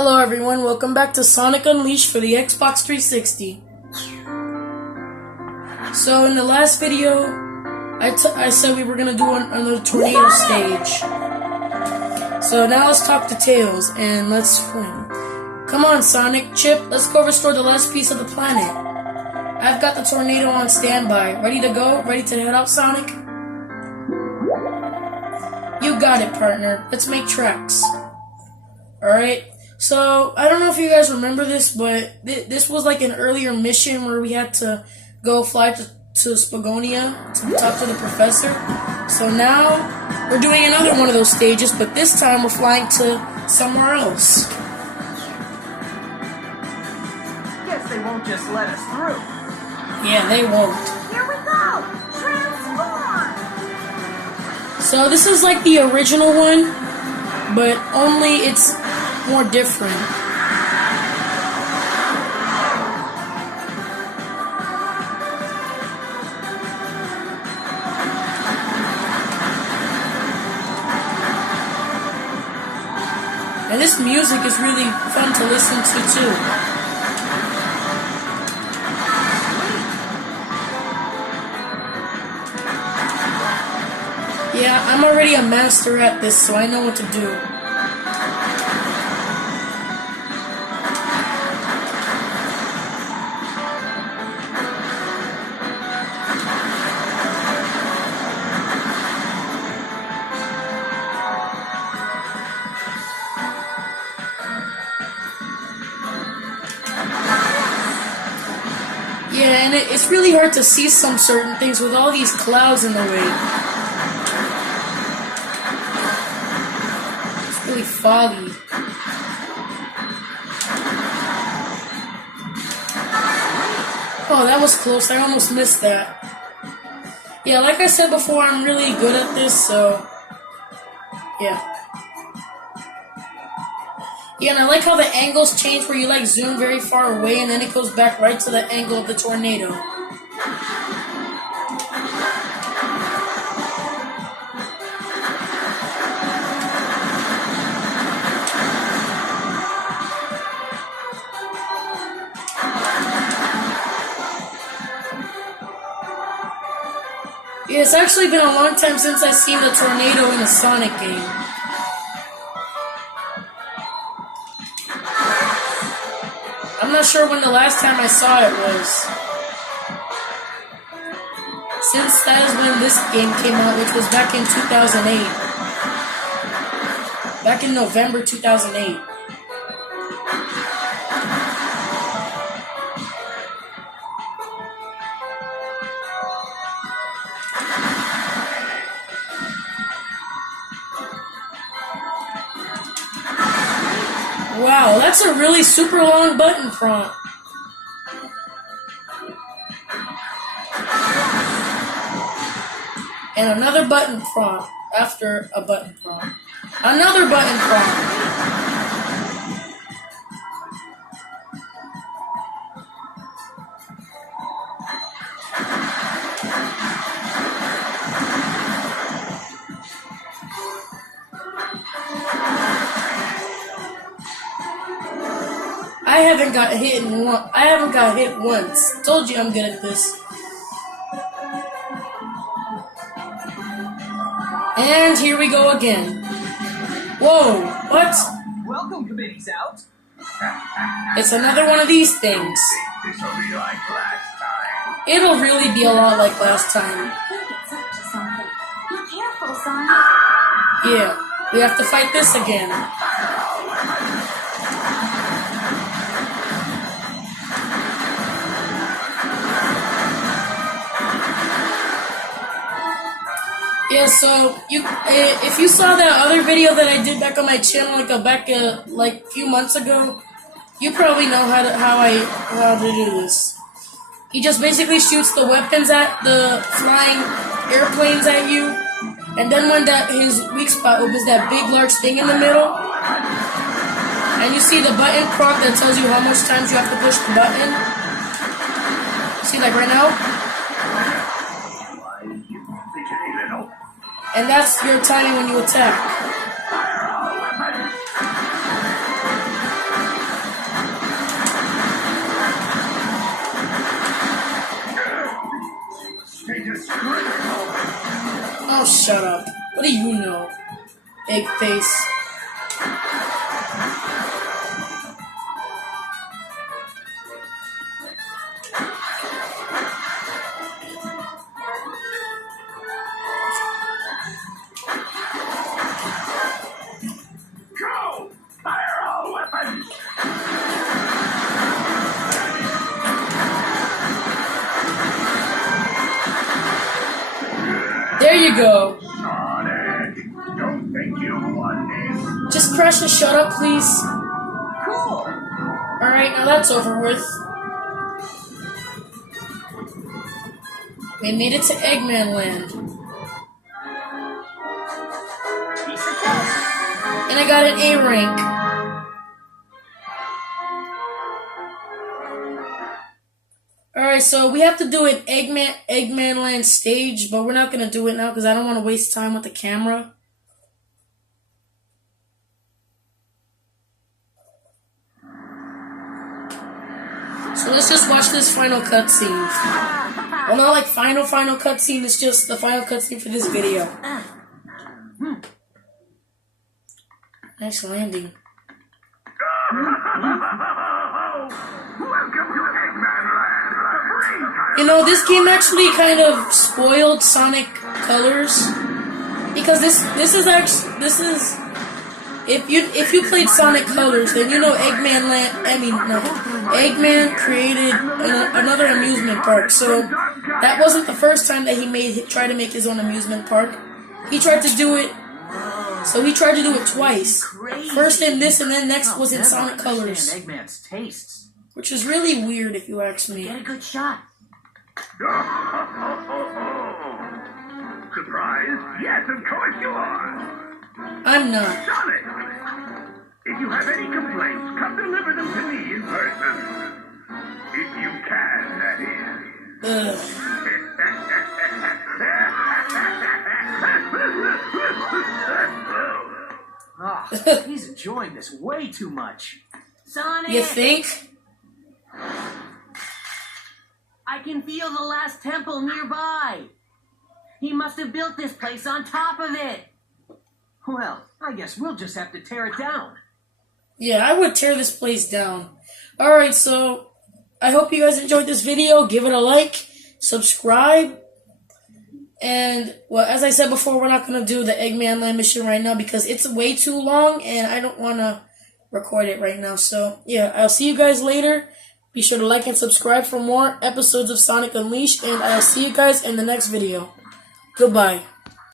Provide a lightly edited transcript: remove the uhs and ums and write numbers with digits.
Hello everyone, welcome back to Sonic Unleashed for the Xbox 360. So in the last video, I said we were going to do another tornado stage. So now let's talk to Tails and let's swim. Come on Sonic, Chip, let's go restore the last piece of the planet. I've got the tornado on standby. Ready to go? Ready to head out, Sonic? You got it, partner. Let's make tracks. Alright. So, I don't know if you guys remember this, but this was like an earlier mission where we had to go fly to Spagonia to talk to the professor. So now, we're doing another one of those stages, but this time we're flying to somewhere else. Guess they won't just let us through. Yeah, they won't. Here we go! Transform! So this is like the original one, but only it's more different. And this music is really fun to listen to too. Yeah, I'm already a master at this, so I know what to do. Yeah, and it's really hard to see some certain things with all these clouds in the way. It's really foggy. Oh, that was close. I almost missed that. Yeah, like I said before, I'm really good at this, so yeah. Yeah, and I like how the angles change where you like zoom very far away and then it goes back right to the angle of the tornado. Yeah, it's actually been a long time since I've seen the tornado in a Sonic game. I'm not sure when the last time I saw it was. Since that is when this game came out, which was back in 2008. Back in November 2008. Wow, that's a really super long button prompt. And another button prompt after a button prompt. Another button prompt. I haven't got hit once. Told you I'm good at this. And here we go again. Whoa, what? Welcome committee's out. It's another one of these things. This'll be like last time. It'll really be a lot like last time. I think it's up to something. Be careful, Sonic. Yeah, we have to fight this again. Yeah, so if you saw that other video that I did back on my channel like a few months ago, you probably know how to do this. He just basically shoots the weapons at the flying airplanes at you, and then when his weak spot opens, that big large thing in the middle, and you see the button prompt that tells you how much times you have to push the button. See, like right now. And that's your timing when you attack. egg face. Go! Fire all weapons! There you go. Sonic! Don't think you won this. Just crush and shut up, please. Cool. Alright, now that's over with. We made it to EggmanLand. Piece of cake. And I got an A rank. Alright, so we have to do an EggmanLand stage, but we're not going to do it now because I don't want to waste time with the camera. So let's just watch this final cutscene. Well, not like final cutscene, it's just the final cutscene for this video. Nice landing. Welcome to EggmanLand. You know, this game actually kind of spoiled Sonic Colors because this is if you played Sonic Colors, then you know Eggman created another amusement park. So that wasn't the first time that he tried to make his own amusement park. He tried to do it. So he tried to do it twice. First in this, and then next was in Sonic Colors, Eggman's tastes. which is really weird if you ask me. Get a good shot. Surprise? Yes, of course you are. I'm not. Sonic! If you have any complaints, come deliver them to me in person. If you can, that is. Ah, he's enjoying this way too much. Sonic! You think? I can feel the last temple nearby. He must have built this place on top of it. Well, I guess we'll just have to tear it down. Yeah, I would tear this place down. Alright, so I hope you guys enjoyed this video. Give it a like, subscribe, and, well, as I said before, we're not going to do the EggmanLand mission right now because it's way too long and I don't want to record it right now. So, yeah, I'll see you guys later. Be sure to like and subscribe for more episodes of Sonic Unleashed, and I'll see you guys in the next video. Goodbye.